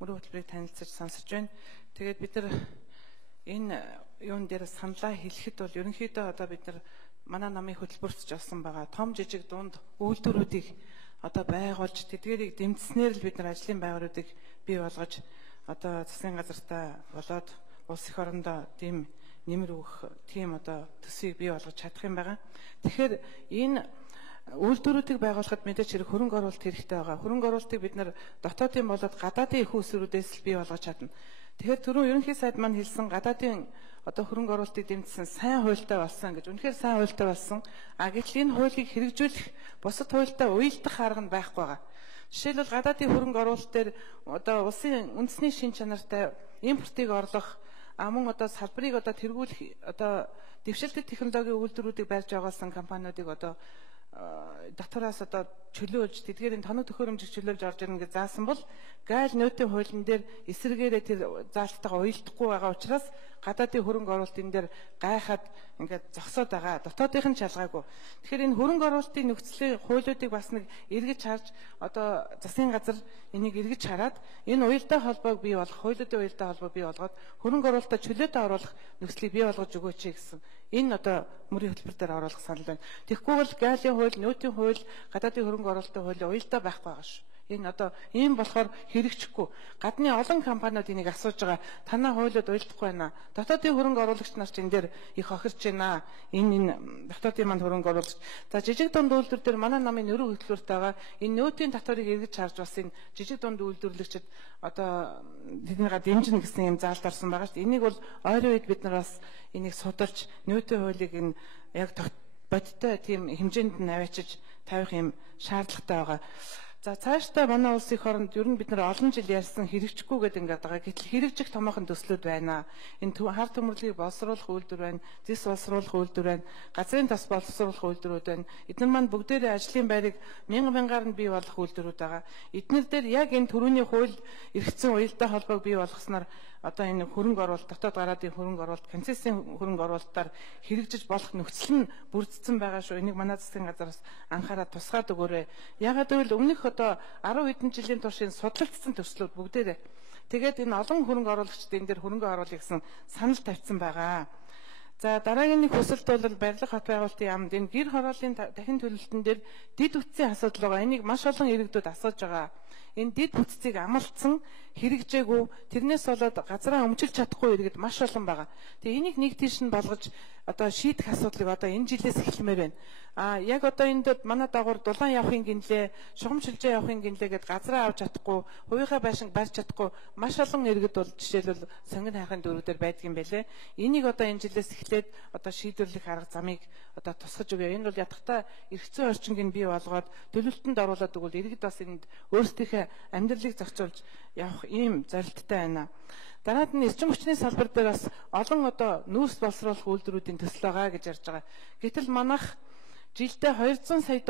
мөрийн хөтөлбөрийг танилцаж сонсож байна. Тэгээд бид нар энэ юун дээр саналаа хэлэхэд бол ерөнхийдөө одоо бид нар манай намын хөтөлбөрт ч олсон байгаа том жижиг дунд үйлдвэрүүдийг одоо байгуулж тэдгээрийг дэмжснээр л бид нар ажлын байгууллагуудыг бий болгож одоо засгийн газартаа болоод улс их орондоо тийм нэмэр өгөх тийм одоо төсвийг бий болгож чадах юм байгаа. Тэгэхээр энэ үйлдвэрүүдийг байгуулахад мэдээж хэрэг хөрөнгө оруулалт хэрэгтэй байгаа. Хөрөнгө оруулалтыг бид нар дотоодын болоод гадаадын их усруудээс л бий болгож чадна. Тэгэхээр түрүү ерөнхий сайд маань хэлсэн гадаадын одоо хөрөнгө оруулалтыг дэмжсэн сайн хуультай болсон гэж. Үнэхээр сайн хуультай болсон. Гэтэл энэ хуулийг хэрэгжүүлэх бусад хуультай уялдах арга нь байхгүй байгаа. Жишээлбэл гадаадын хөрөнгө оруулалт дээр одоо улсын үндэсний шин чанартай импортыг орлох мөн одоо салбарыг одоо тэргүүлэх одоо дэвшилтэт технологийн үйлдвэрүүдийг барьж байгуулсан компаниудыг одоо дотоороос одоо чөлөөлж тэдгээрийн тоног төхөөрөмжийг чөлөөлж орж ирнэ гэж заасан бол гайл нөөтийн хуулийн дээр эсрэгээрээ тэр заалтайгаа уялдахгүй байгаа учраас гадаадын хөрөнгө оруулалт энэ дээр гайхаад ингээд зогсоод байгаа. Дотоодынх нь чалгаагүй. Тэгэхээр энэ хөрөнгө оруулалтын нөхцөлийн хуулиудыг бас нэг эргэж харж одоо засгийн газар энийг эргэж хараад энэ уялдаа холбоог бий болгох, хуулиудын уялдаа холбоо бий болгоод хөрөнгө оруулалтаа чөлөөтэй оруулах нөхцөлийг бий болгож өгөөч гэсэн. Энэ одоо мөрийн хөтөлбөр дээр оруулах санал байна. Тэгэхгүй бол гайлын хууль, нөөтийн хууль, гадаадын хөрөнгө оруулалтын хууль уялдаа байхгүй байгаа шүү. Энэ одоо ийм болохоор хэрэгжихгүй. Гадны олон компаниуд энийг асууж байгаа. Танай хуулиуд уялдахгүй байна. Дотоодын хөрөнгө оруулагч нар ч энэ дээр их хохирч байна. Энэ дотоодын манд хөрөнгө оруулагч. За жижиг дунд үйлдвэр дээр манай намын нөрөө хөтөлбөрт байгаа. Энэ нөөтийн татварыг эргэж харж бас энэ жижиг дунд үйлдвэрлэгчид одоо тэднийг дэмжинэ гэсэн юм заалт орсон байгаа шүү дээ. Энийг бол ойрын үед бид нар бас энийг судалж нөөтийн хуулийг энэ яг бодиттой тийм хэмжээнд нь аваачиж тавих юм шаардлагатай байгаа. За цаашдаа манай улс их оронд ер нь бид нар олон жил ярьсан хэрэгжихгүй гэдэг ингээд байгаа. Гэтэл хэрэгжих томоохон төслүүд байна. Энэ хар төмөрлөгийг боловсруулах үйлдвэр байна, зис боловсруулах үйлдвэр байна, газрын тас боловсруулах үйлдвэрүүд байна. Эдгээр маань бүгдээрээ ажлын байрыг мянгаар нь бий болгох үйлдвэрүүд байгаа. Эдгээр дээр яг энэ төрөний хууль эргэцсэн уялдаа холбоог бий болгосноор одоо энэ хөрөнгө оруулалт, дотоод гараадын хөрөнгө оруулалт, концессийн хөрөнгө оруулалтаар хэрэгжиж болох нөхцөл нь бүрдсэн байгаа шүү. Энийг манай засгийн газараас анхаарал тусгаад өгөөрэй. Ягаад гэвэл өмнөх одоо 10 хэдэн жилийн турш энэ судалгдсан төслүүд бүгдээрээ тэгээд энэ олон хөрөнгө оруулагчид энэ дээр хөрөнгө оруулах гэсэн санал тавьсан байгаа. За дараагийн нэг хүсэлт бол барилга хот байгуулалтын яамд энэ гэр хорооллын дахин төлөлтөн дээр дид үтсийн асуудал байгаа. Энийг маш олон иргэдүүд асууж байгаа. Энэ дид бүтцийг амлцсан хэрэгжээгүй тэрнээс болоод газраа өмчилж чадахгүй иргэд маш олон байгаа. Тэгээ энийг нэг тийш нь болгож одоо шийдэх асуудлыг одоо энэ жилээс эхлэмээр байна. Яг одоо энд манай дагуур дулаан явахын гинлээ, шугам шилжээ явахын гинлээ гэд газраа авч чадахгүй, хувийнхаа байшин барьж чадахгүй маш олон иргэд бол жишээлбэл сонгон хайхын дөрвдөр байдаг юм байлээ. Энийг одоо энэ жилээс эхлээд одоо шийдвэрлэх арга замыг одоо тусгаж өгье. Энэ бол ядахтаа эргэцэн орчинг нь бий болгоод төлөвлөлтөнд оруулаад өгвөл иргэд бас энд өөрсдийнхээ амьдралыг зохицуулж явах ийм зорилттой байна. Дараад нь эрчим хүчний салбар дээр бас олон одоо нүүрс боловсруулах үйлдвэрүүдийн төсөл байгаа гэж ярьж байгаа. Гэтэл манайх жилдээ 200 сая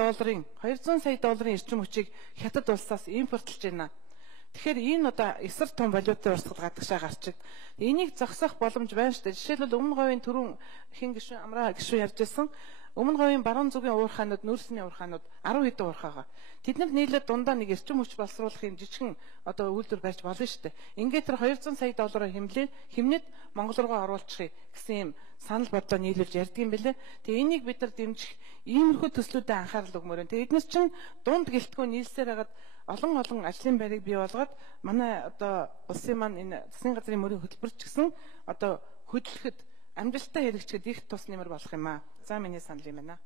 долларын эрчим хүчийг хятад улсаас импортлж байна. Тэгэхээр энэ одоо эсрэг том валютын урсгал гадагшаа гарчид. Энийг зогсоох боломж байна шүү дээ. Жишээлбэл өмнө говийн түрүүн хин гишүүн амраа гишүүн ярьж байсан. Өмнө говийн баруун зүгийн уурхаанууд, нүүрсний уурхаанууд 10 хэдэн уурхаага. Тэднэр нийлээд дундаа нэг эрчим хүч боловсруулахын жижигхэн одоо үйлдвэр барьж болно шүү дээ. Ингээд тэр 200 сая доллараар хэмнээд Монгол руу оруулчихъя гэсэн юм санал бодлоо нийлүүлж ярьдаг юм бэлээ. Тэгээ энийг бид нар дэмжих иймэрхүү төслүүдэд анхаарал өгмөр. Тэгээ эднес чинь дунд гэлтгүй нийлсээр хагаад олон ажлын байрыг бий болгоод манай одоо улсын маань энэ засгийн газрын мөрийн хөтөлбөрч гэсэн одоо хөдөлгөхөд амжилттай хэрэгжихэд их тус нэмэр болох юм аа. За миний санал юм байна.